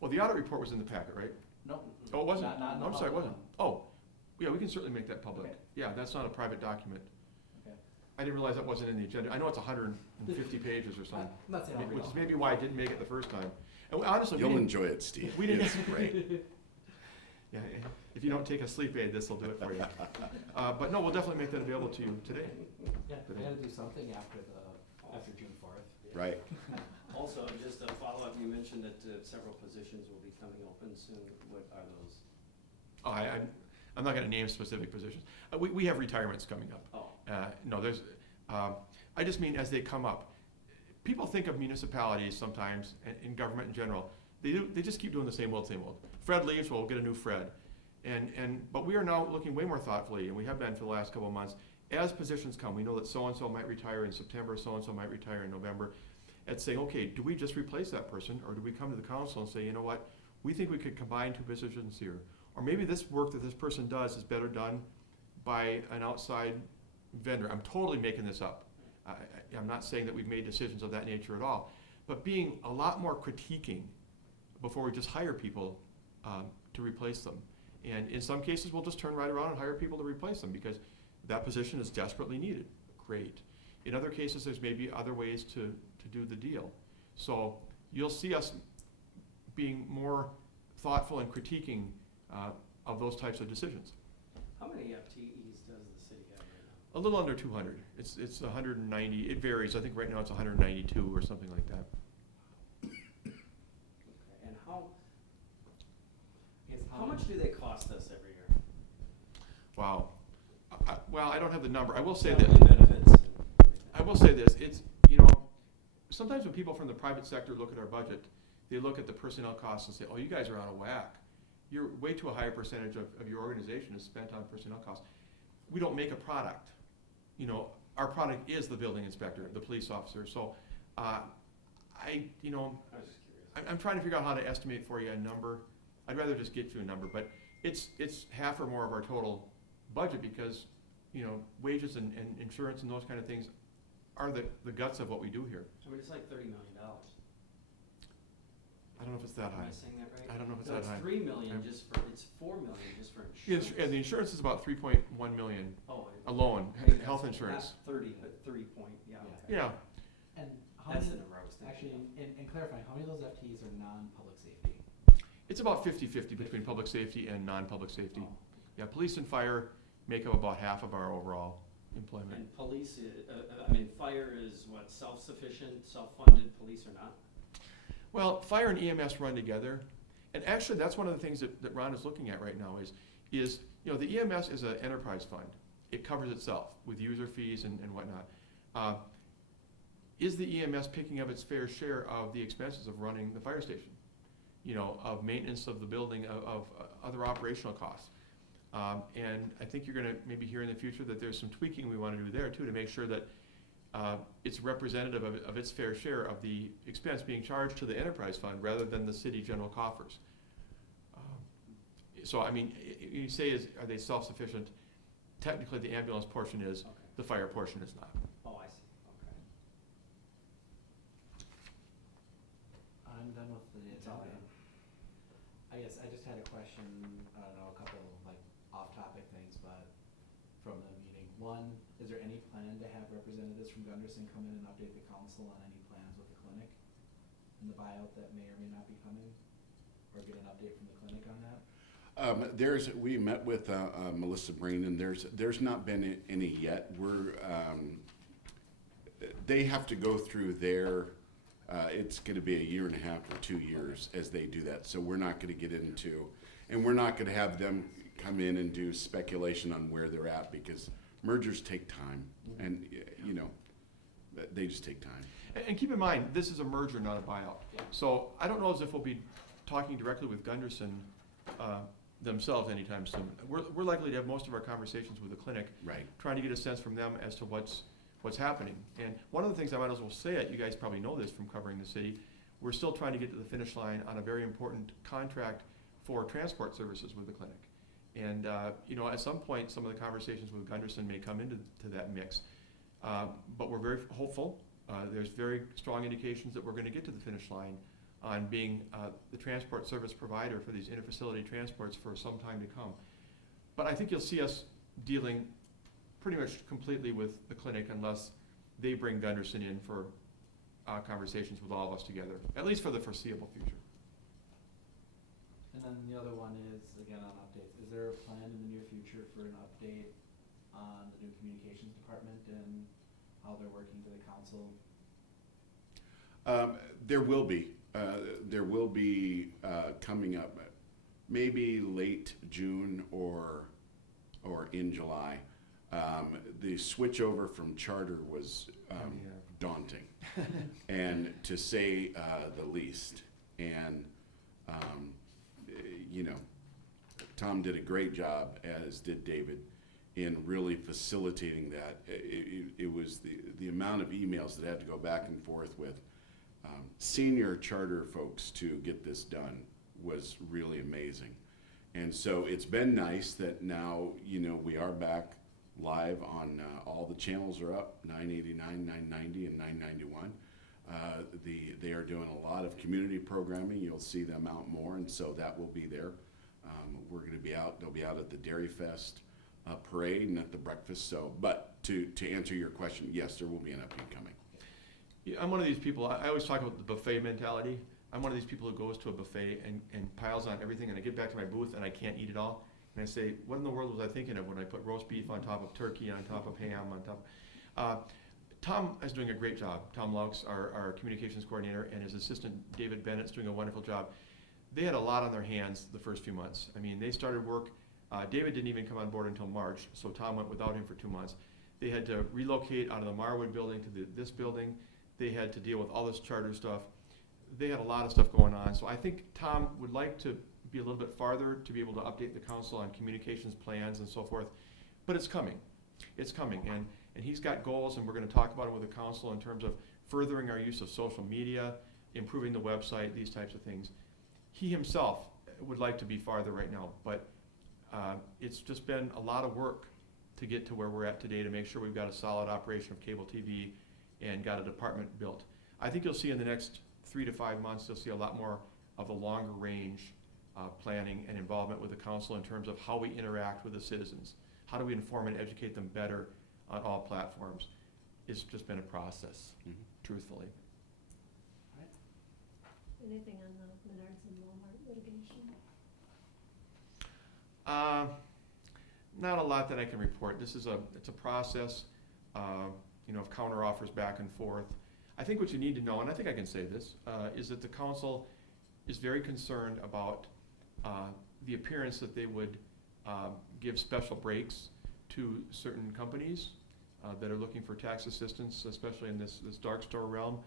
well, the audit report was in the packet, right? No. Oh, it wasn't? Not in the I'm sorry, it public wasn't. Oh, yeah, we can certainly make that public. Okay. Yeah, that's not a private document. Okay. I didn't realize that wasn't in the agenda. I know it's 150 pages or something, I'm not saying which is maybe why I didn't make it the first time. And honestly, You'll enjoy it, Steve. we didn't- It's great. Yeah, if you don't take a sleep aid, this will do it for you. But no, we'll definitely make that available to you today. Yeah, we gotta do something after June 4th. Right. Also, just a follow-up, you mentioned that several positions will be coming open soon. What are those? Oh, I'm not gonna name specific positions. We have retirements coming up. Oh. No, there's, I just mean as they come up. People think of municipalities sometimes, and in government in general, they just keep doing the same old, same old. Fred leaves, well, we'll get a new Fred. But we are now looking way more thoughtfully, and we have been for the last couple of months. As positions come, we know that so-and-so might retire in September, so-and-so might retire in November. at saying, okay, do we just replace that person, or do we come to the council and say, you know what, we think we could combine two positions here, or maybe this work that this person does is better done by an outside vendor. I'm totally making this up. I'm not saying that we've made decisions of that nature at all, but being a lot more critiquing before we just hire people to replace them. And in some cases, we'll just turn right around and hire people to replace them because that position is desperately needed. Great. In other cases, there's maybe other ways to do the deal. So you'll see us being more thoughtful and critiquing of those types of decisions. How many FTEs does the city have right now? A little under 200. It's 190. It varies. I think right now it's 192 or something like that. Okay, and Yes, how much do they cost us every year? Wow. Well, I don't have the number. I will say Family that. benefits and everything. I will say this. It's, sometimes when people from the private sector look at our budget, they look at the personnel costs and say, oh, you guys are out of whack. You're way too a higher percentage of your organization is spent on personnel costs. We don't make a product. Our product is the building inspector, the police officer. So, I was just curious. I'm trying to figure out how to estimate for you a number. I'd rather just get you a number, but it's half or more of our total budget because, wages and insurance and those kind of things are the guts of what we do here. I mean, it's like $30 million. I don't know if it's that Am high. I saying that right? I don't know if it's No, that high. it's $3 million Yeah. it's $4 million just for Yeah, insurance. and the insurance is about 3.1 million Oh, alone, I mean, health that's insurance. Not 30, but 30 point, yeah. Yeah. Okay. Yeah, And how That's the many, number I was thinking. actually, in clarifying, how many of those FTEs are non-public safety? it's about 50-50 between public safety and non-public safety. Oh, Yeah, police and fire make up about half of our overall employment. And police, fire is what, self-sufficient, self-funded, police or not? Well, fire and EMS run together, and actually that's one of the things that Ron is looking at right now is the EMS is an enterprise fund. It covers itself with user fees and whatnot. Is the EMS picking up its fair share of the expenses of running the fire station? Of maintenance of the building, of other operational costs. And I think you're going to maybe hear in the future that there's some tweaking we want to do there too to make sure that it's representative of its fair share of the expense being charged to the enterprise fund rather than the city general coffers. So I mean, you say are they self-sufficient? Technically, the ambulance portion is. Okay. The fire portion is not. Oh, I see, okay. I'm done with the That's all I agenda. I guess I just had a question, I don't know, a couple like off-topic things, but from the meeting. One, is there any plan to have representatives from Gunderson come in and update the council on any plans with the clinic and the buyout that may or may not be coming? Or get an update from the clinic on that? We met with Melissa Breen, and there's not been any yet. They have to go through their, it's gonna be a year and a half or 2 years as they do that, so we're not gonna get into, and we're not gonna have them come in and do speculation on where they're at, because mergers take time, and, they just take time. And keep in mind, this is a merger, not a buyout. Yeah. So I don't know as if we'll be talking directly with Gunderson themselves anytime soon. We're likely to have most of our conversations with the clinic, Right. trying to get a sense from them as to what's happening. And one of the things I might as well say it, you guys probably know this from covering the city, we're still trying to get to the finish line on a very important contract for transport services with the clinic. And at some point, some of the conversations with Gunderson may come into that mix. But we're very hopeful. There's very strong indications that we're going to get to the finish line on being the transport service provider for these interfacility transports for some time to come. But I think you'll see us dealing pretty much completely with the clinic unless they bring Gunderson in for conversations with all of us together, at least for the foreseeable future. And then the other one is, again, on updates. Is there a plan in the near future for an update on the new communications department and how they're working to the council? There will be. There will be coming up, maybe late June or in July. The switch over from charter was daunting, and to say the least. And Tom did a great job, as did David, in really facilitating that. It was the amount of emails that had to go back and forth with senior charter folks to get this done was really amazing. And so it's been nice that now, we are back live on, all the channels are up, 989, 990, and 991. They are doing a lot of community programming. You'll see them out more, and so that will be there. We're going to be out. They'll be out at the Dairy Fest parade and at the breakfast. So, but to answer your question, yes, there will be an update coming. Yeah, I'm one of these people, I always talk about the buffet mentality. I'm one of these people who goes to a buffet and piles on everything, and I get back to my booth and I can't eat it all. And I say, what in the world was I thinking of when I put roast beef on top of turkey, on top of ham, on top? Tom is doing a great job. Tom Laux, our communications coordinator, and his assistant David Bennett's doing a wonderful job. They had a lot on their hands the first few months. I mean, they started work. David didn't even come on board until March, so Tom went without him for 2 months. They had to relocate out of the Marwood building to this building. They had to deal with all this charter stuff. They had a lot of stuff going on. So I think Tom would like to be a little bit farther to be able to update the council on communications plans and so forth. But it's coming. It's coming. And he's got goals, and we're going to talk about them with the council in terms of furthering our use of social media, improving the website, these types of things. He himself would like to be farther right now, but it's just been a lot of work to get to where we're at today to make sure we've got a solid operation of cable TV and got a department built. I think you'll see in the next 3 to 5 months, you'll see a lot more of a longer range planning and involvement with the council in terms of how we interact with the citizens. How do we inform and educate them better on all platforms? It's just been a process, truthfully. Anything on the Menards and Walmart litigation? Not a lot that I can report. It's a process, of counter offers back and forth. I think what you need to know, and I think I can say this, is that the council is very concerned about the appearance that they would give special breaks to certain companies that are looking for tax assistance, especially in this dark store realm,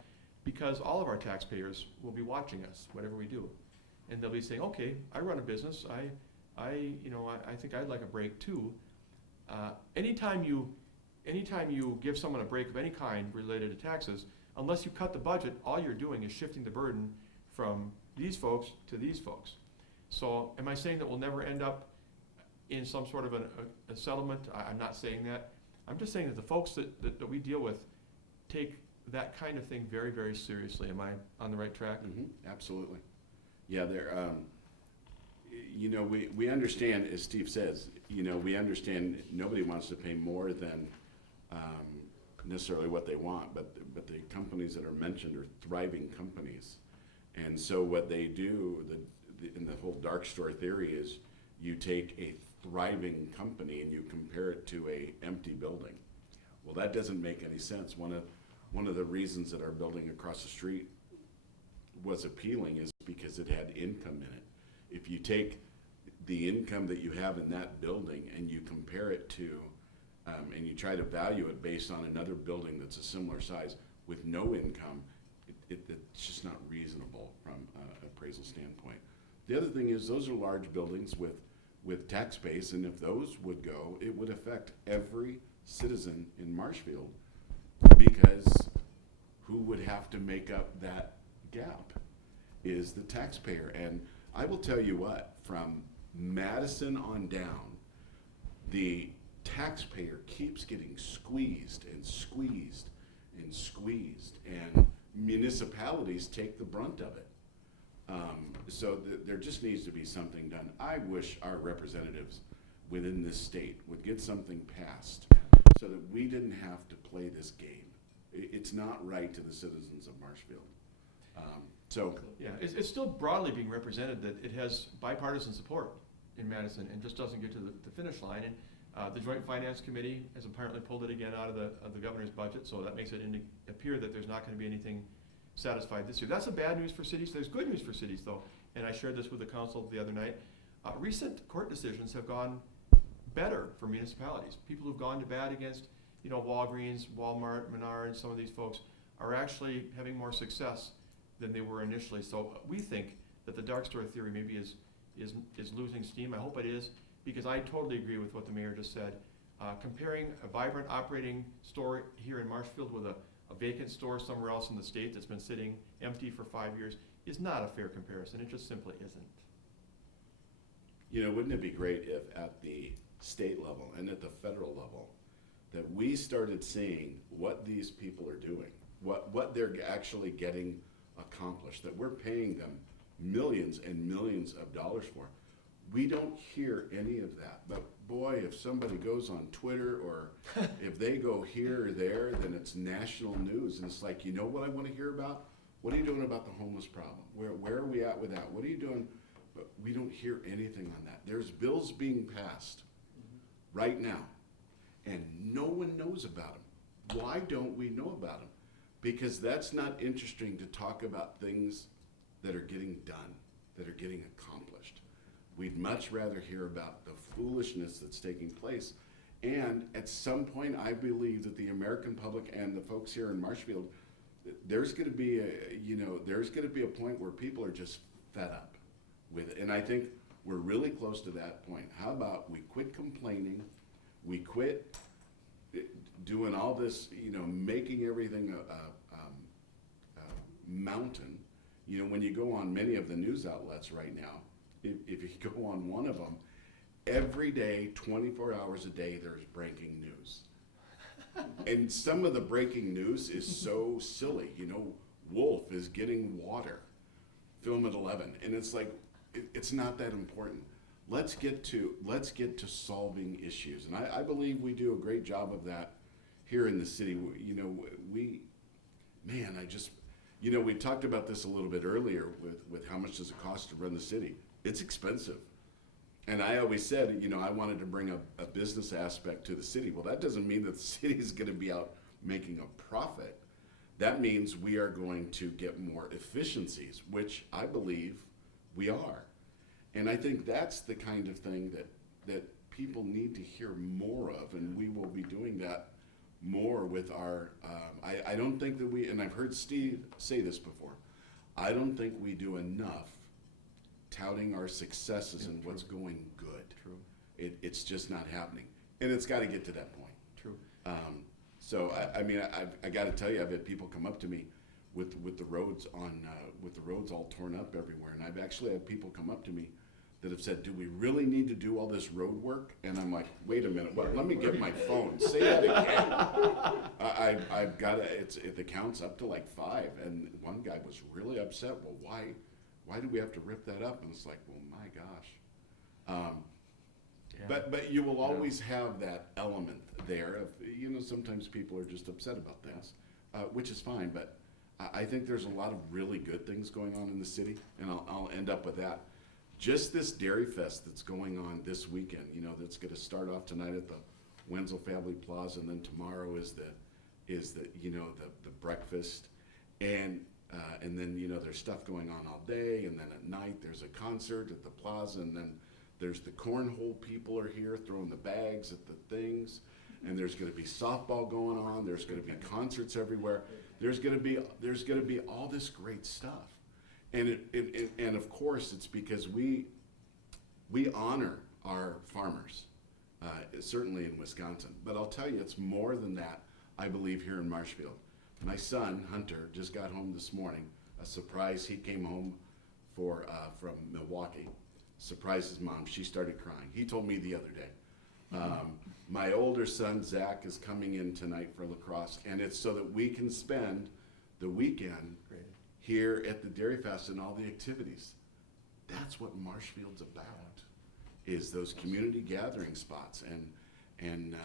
because all of our taxpayers will be watching us, whatever we do. And they'll be saying, okay, I run a business, I think I'd like a break too. Anytime you give someone a break of any kind related to taxes, unless you cut the budget, all you're doing is shifting the burden from these folks to these folks. So am I saying that we'll never end up in some sort of a settlement? I'm not saying that. I'm just saying that the folks that we deal with take that kind of thing very, very seriously. Am I on the right track? Absolutely. Yeah, we understand, as Steve says, we understand nobody wants to pay more than necessarily what they want, but the companies that are mentioned are thriving companies. And so what they do, in the whole dark store theory, is you take a thriving company and you compare it to a empty building. Well, that doesn't make any sense. One of the reasons that our building across the street was appealing is because it had income in it. If you take the income that you have in that building and you compare it to, and you try to value it based on another building that's a similar size with no income, it's just not reasonable from an appraisal standpoint. The other thing is those are large buildings with tax base, and if those would go, it would affect every citizen in Marshfield, because who would have to make up that gap is the taxpayer. And I will tell you what, from Madison on down, the taxpayer keeps getting squeezed and squeezed and squeezed, and municipalities take the brunt of it. So there just needs to be something done. I wish our representatives within this state would get something passed so that we didn't have to play this game. It's not right to the citizens of Marshfield. Yeah, it's still broadly being represented that it has bipartisan support in Madison and just doesn't get to the finish line. And the Joint Finance Committee has apparently pulled it again out of the governor's budget, so that makes it appear that there's not going to be anything satisfied this year. That's the bad news for cities. There's good news for cities, though, and I shared this with the council the other night. Recent court decisions have gone better for municipalities. People who've gone to bat against, Walgreens, Walmart, Menards, some of these folks are actually having more success than they were initially. So we think that the dark store theory maybe is losing steam. I hope it is, because I totally agree with what the mayor just said. Comparing a vibrant operating store here in Marshfield with a a vacant store somewhere else in the state that's been sitting empty for 5 years is not a fair comparison. It just simply isn't. You know, wouldn't it be great if at the state level and at the federal level, that we started seeing what these people are doing, what they're actually getting accomplished, that we're paying them millions and millions of dollars for. We don't hear any of that. But boy, if somebody goes on Twitter or if they go here or there, then it's national news. And it's like, you know what I want to hear about? What are you doing about the homeless problem? Where are we at with that? What are you doing? But we don't hear anything on that. There's bills being passed right now, and no one knows about them. Why don't we know about them? Because that's not interesting to talk about things that are getting done, that are getting accomplished. We'd much rather hear about the foolishness that's taking place. And at some point, I believe that the American public and the folks here in Marshfield, there's going to be a point where people are just fed up with it. And I think we're really close to that point. How about we quit complaining, we quit doing all this, making everything a mountain. When you go on many of the news outlets right now, if you go on one of them, every day, 24 hours a day, there's breaking news. And some of the breaking news is so silly. Wolf is getting water, film at 11. And it's like, it's not that important. Let's get to solving issues. And I believe we do a great job of that here in the city. We talked about this a little bit earlier with how much does it cost to run the city. It's expensive. And I always said, I wanted to bring a business aspect to the city. Well, that doesn't mean that the city is going to be out making a profit. That means we are going to get more efficiencies, which I believe we are. And I think that's the kind of thing that people need to hear more of, and we will be doing that more with our, I don't think that and I've heard Steve say this before, I don't think we do enough touting our successes and what's going good. True. It's just not happening. And it's got to get to that point. True. So I got to tell you, I've had people come up to me with the roads all torn up everywhere, and I've actually had people come up to me that have said, "Do we really need to do all this road work?" And I'm like, "Wait a minute, let me get my phone. Say that again." I've got the count's up to like 5, and one guy was really upset. Well, why do we have to rip that up? And it's like, well, my gosh. Yeah. But you will always have that element there of, sometimes people are just upset about things, which is fine. But I think there's a lot of really good things going on in the city, and I'll end up with that. Just this Dairy Fest that's going on this weekend, that's going to start off tonight at the Wenzel Family Plaza, and then tomorrow is the breakfast, and then there's stuff going on all day, and then at night there's a concert at the plaza, and then there's the cornhole people are here throwing the bags at the things, and there's going to be softball going on. There's going to be concerts everywhere. There's going to be all this great stuff, and and of course it's because we honor our farmers, certainly in Wisconsin. But I'll tell you, it's more than that. I believe here in Marshfield. My son Hunter just got home this morning. A surprise. He came home from Milwaukee. Surprised his mom. She started crying. He told me the other day. My older son Zach is coming in tonight for lacrosse, and it's so that we can spend the weekend here at the Dairy Fest and all the activities. That's what Marshfield's about, is those community gathering spots, and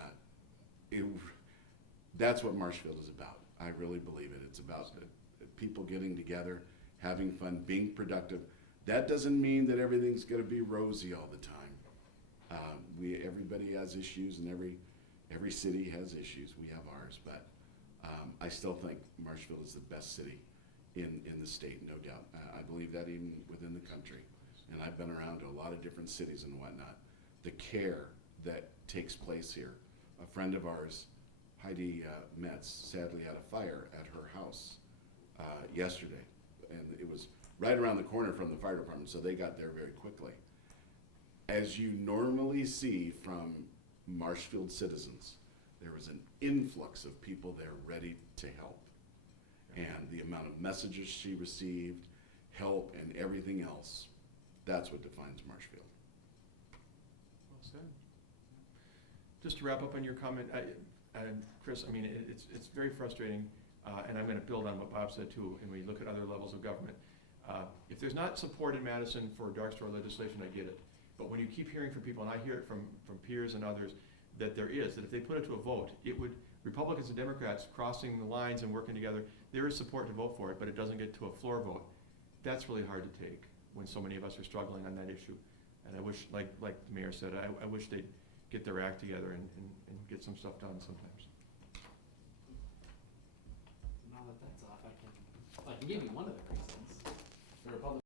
that's what Marshfield is about. I really believe it. It's about people getting together, having fun, being productive. That doesn't mean that everything's going to be rosy all the time. Everybody has issues, and every city has issues. We have ours, but I still think Marshfield is the best city in the state, no doubt. I believe that even within the country. And I've been around to a lot of different cities and whatnot. The care that takes place here. A friend of ours, Heidi Metz, sadly had a fire at her house yesterday, and it was right around the corner from the fire department, so they got there very quickly. As you normally see from Marshfield citizens, there was an influx of people there ready to help. And the amount of messages she received, help, and everything else, that's what defines Marshfield. Well said. Just to wrap up on your comment, Chris, I mean, it's very frustrating, and I'm going to build on what Bob said too, and we look at other levels of government. If there's not support in Madison for dark store legislation, I get it. But when you keep hearing from people, and I hear it from peers and others, that there is, that if they put it to a vote, it would, Republicans and Democrats crossing the lines and working together, there is support to vote for it, but it doesn't get to a floor vote. That's really hard to take when so many of us are struggling on that issue. And I wish, like the mayor said, I wish they'd get their act together and get some stuff done sometimes. Now that that's off, I can give you one of the reasons. The Republicans